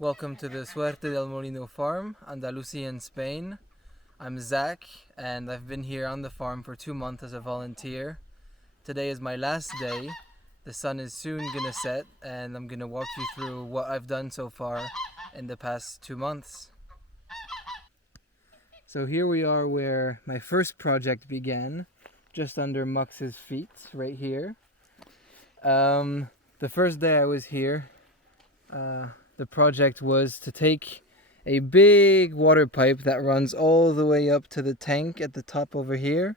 Welcome to the Suerte del Molino farm, Andalusia in Spain. I'm Zach, and I've been here on the farm for 2 months as a volunteer. Today is my last day. The sun is soon gonna set, and I'm gonna walk you through what I've done so far in the past 2 months. So here we are where my first project began, just under Mux's feet, right here. The first day I was here, the project was to take a big water pipe that runs all the way up to the tank at the top over here,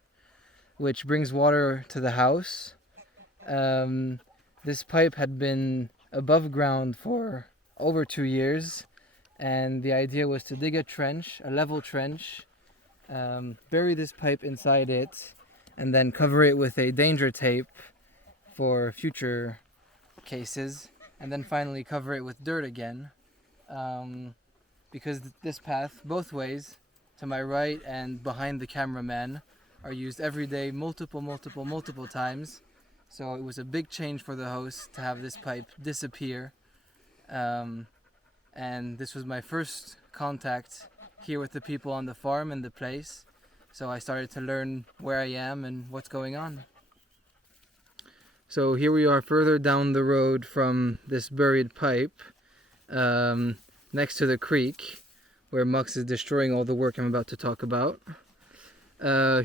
which brings water to the house. This pipe had been above ground for over 2 years, and the idea was to dig a trench, a level trench, bury this pipe inside it, and then cover it with a danger tape for future cases, and then finally cover it with dirt again, because this path, both ways, to my right and behind the cameraman, are used every day multiple times. So it was a big change for the host to have this pipe disappear, and this was my first contact here with the people on the farm and the place, so I started to learn where I am and what's going on. So here we are further down the road from this buried pipe, next to the creek, where Mux is destroying all the work I'm about to talk about.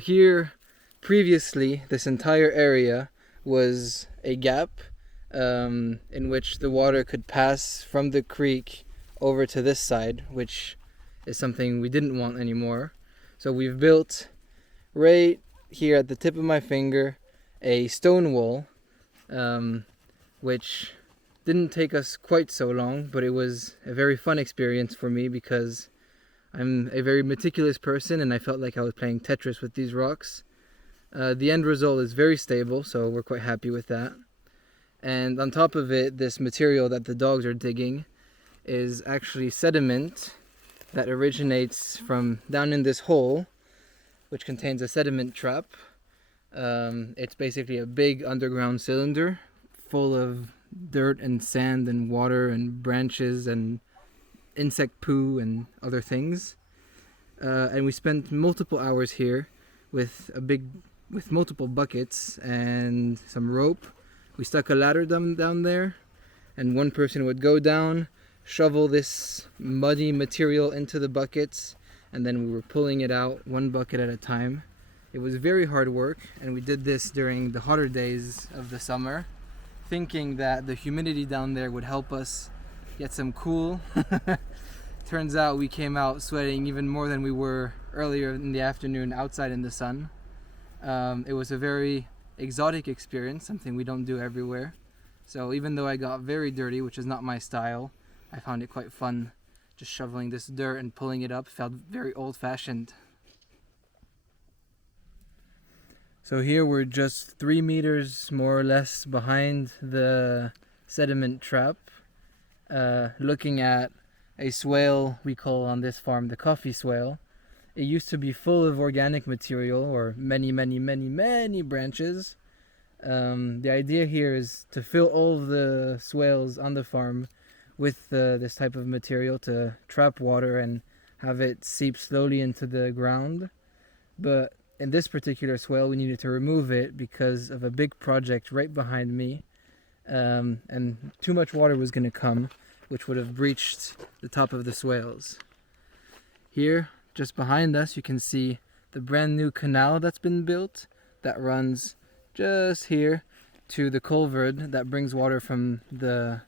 Here, previously, this entire area was a gap in which the water could pass from the creek over to this side, which is something we didn't want anymore. So we've built, right here at the tip of my finger, a stone wall, which didn't take us quite so long, but it was a very fun experience for me because I'm a very meticulous person and I felt like I was playing Tetris with these rocks. The end result is very stable, so we're quite happy with that. And on top of it, this material that the dogs are digging is actually sediment that originates from down in this hole, which contains a sediment trap. It's basically a big underground cylinder full of dirt and sand and water and branches and insect poo and other things. And we spent multiple hours here with multiple buckets and some rope. We stuck a ladder down there, and one person would go down, shovel this muddy material into the buckets, and then we were pulling it out one bucket at a time. It was very hard work, and we did this during the hotter days of the summer, thinking that the humidity down there would help us get some cool. Turns out we came out sweating even more than we were earlier in the afternoon outside in the sun. It was a very exotic experience, something we don't do everywhere. So even though I got very dirty, which is not my style, I found it quite fun. Just shoveling this dirt and pulling it up felt very old-fashioned. So here we're just 3 meters more or less behind the sediment trap, looking at a swale we call on this farm the coffee swale. It used to be full of organic material, or many branches. The idea here is to fill all of the swales on the farm with this type of material to trap water and have it seep slowly into the ground. But in this particular swale, we needed to remove it because of a big project right behind me, and too much water was going to come, which would have breached the top of the swales. Here, just behind us, you can see the brand new canal that's been built that runs just here to the culvert that brings water from the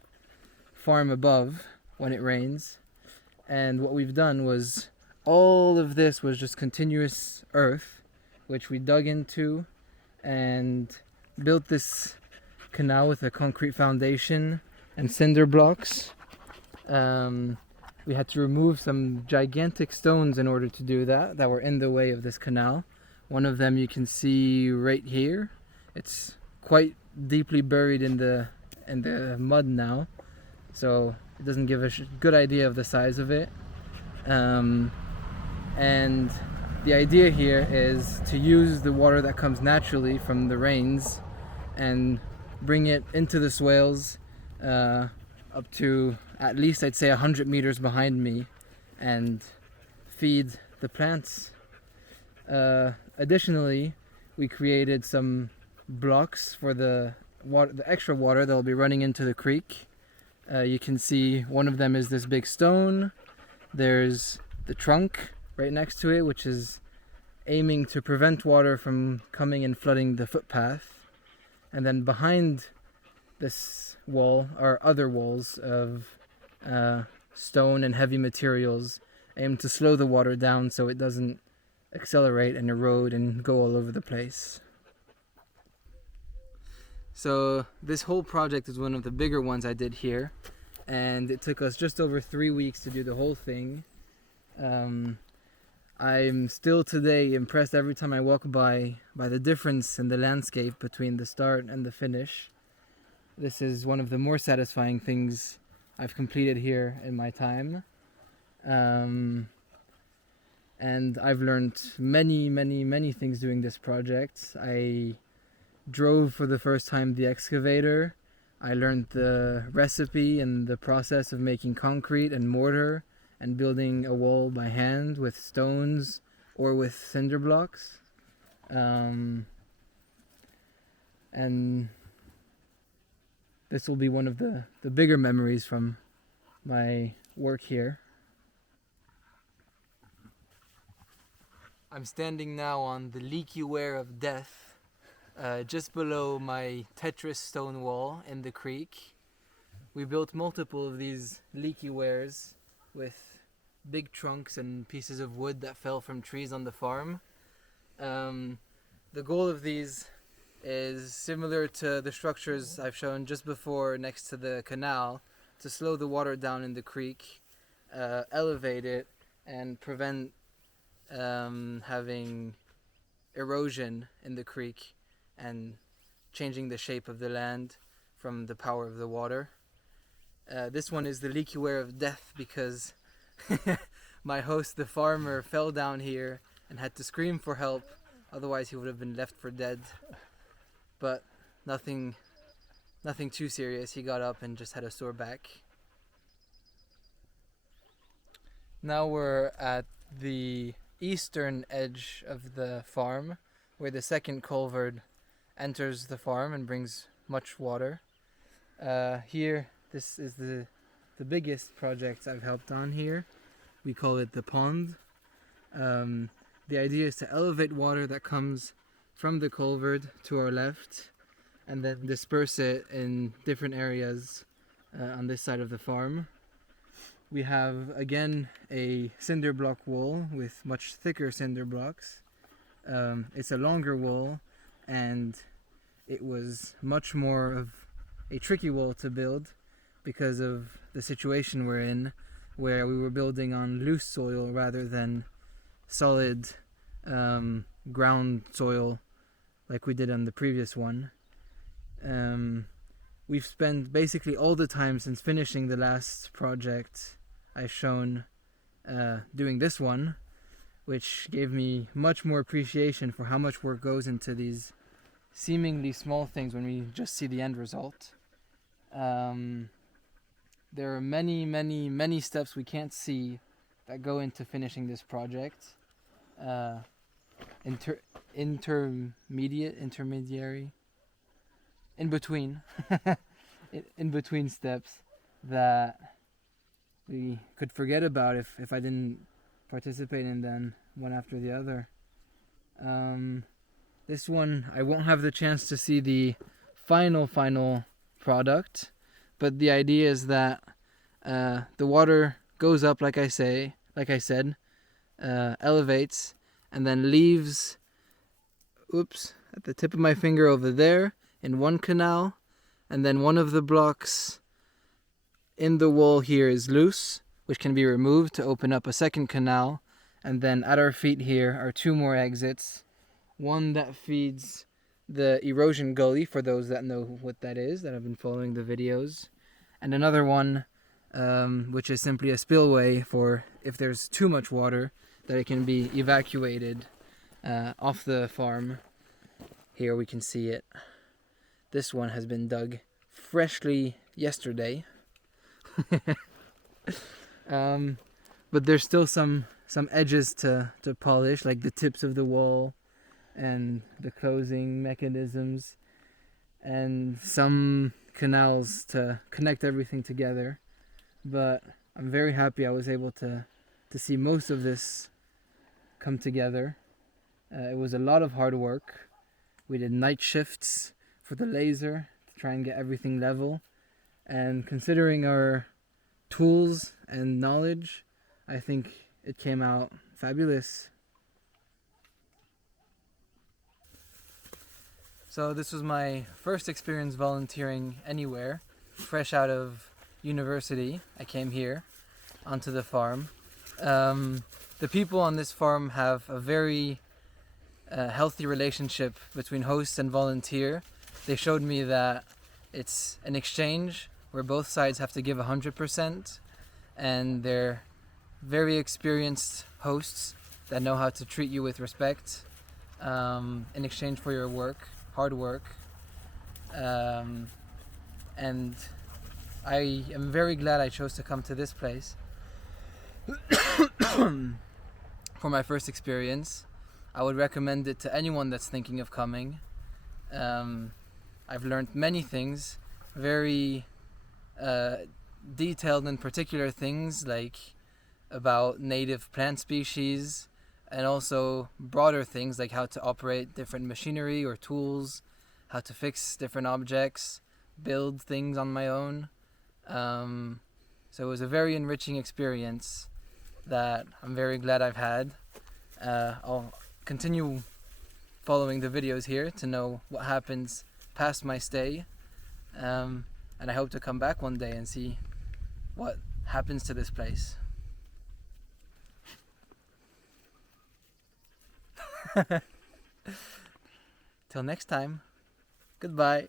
farm above when it rains. And what we've done was, all of this was just continuous earth, which we dug into and built this canal with a concrete foundation and cinder blocks. We had to remove some gigantic stones in order to do that were in the way of this canal. One of them you can see right here. It's quite deeply buried in the mud now, so it doesn't give a good idea of the size of it. And the idea here is to use the water that comes naturally from the rains and bring it into the swales up to at least I'd say 100 meters behind me and feed the plants. Additionally, we created some blocks for the extra water that will be running into the creek. You can see one of them is this big stone. There's the trunk right next to it, which is aiming to prevent water from coming and flooding the footpath. And then behind this wall are other walls of stone and heavy materials aimed to slow the water down so it doesn't accelerate and erode and go all over the place. So this whole project is one of the bigger ones I did here, and it took us just over 3 weeks to do the whole thing. I'm still today impressed every time I walk by the difference in the landscape between the start and the finish. This is one of the more satisfying things I've completed here in my time. And I've learned many things doing this project. I drove for the first time the excavator. I learned the recipe and the process of making concrete and mortar and building a wall by hand with stones or with cinder blocks. And this will be one of the bigger memories from my work here. I'm standing now on the leaky weir of death, just below my Tetris stone wall in the creek. We built multiple of these leaky weirs with big trunks and pieces of wood that fell from trees on the farm. The goal of these is similar to the structures I've shown just before next to the canal, to slow the water down in the creek, elevate it, and prevent having erosion in the creek and changing the shape of the land from the power of the water. This one is the leaky weir of death because my host, the farmer, fell down here and had to scream for help, otherwise he would have been left for dead. But nothing too serious. He got up and just had a sore back. Now we're at the eastern edge of the farm, where the second culvert enters the farm and brings much water. Here, this is the biggest project I've helped on here. We call it the pond. The idea is to elevate water that comes from the culvert to our left and then disperse it in different areas on this side of the farm. We have again a cinder block wall with much thicker cinder blocks. It's a longer wall, and it was much more of a tricky wall to build because of the situation we're in, where we were building on loose soil rather than solid ground soil like we did on the previous one. We've spent basically all the time since finishing the last project I've shown doing this one, which gave me much more appreciation for how much work goes into these seemingly small things when we just see the end result. There are many steps we can't see that go into finishing this project. Intermediary, in between steps that we could forget about if I didn't participate in them one after the other. This one I won't have the chance to see the final product, but the idea is that the water goes up, like I said, elevates, and then leaves at the tip of my finger over there in one canal, and then one of the blocks in the wall here is loose, which can be removed to open up a second canal. And then at our feet here are two more exits, one that feeds the erosion gully, for those that know what that is, that have been following the videos, and another one which is simply a spillway for if there's too much water, that it can be evacuated off the farm. Here we can see it. This one has been dug freshly yesterday. But there's still some edges to polish, like the tips of the wall and the closing mechanisms, and some canals to connect everything together. But I'm very happy I was able to see most of this come together. It was a lot of hard work. We did night shifts for the laser to try and get everything level. And considering our tools and knowledge, I think it came out fabulous. So this was my first experience volunteering anywhere. Fresh out of university, I came here onto the farm. The people on this farm have a very healthy relationship between host and volunteer. They showed me that it's an exchange where both sides have to give 100%, and they're very experienced hosts that know how to treat you with respect in exchange for your work, hard work. And I am very glad I chose to come to this place for my first experience. I would recommend it to anyone that's thinking of coming. I've learned many things, very detailed and particular things, like about native plant species, and also broader things like how to operate different machinery or tools, how to fix different objects, build things on my own. So it was a very enriching experience that I'm very glad I've had. I'll continue following the videos here to know what happens past my stay, and I hope to come back one day and see what happens to this place. Till next time, goodbye.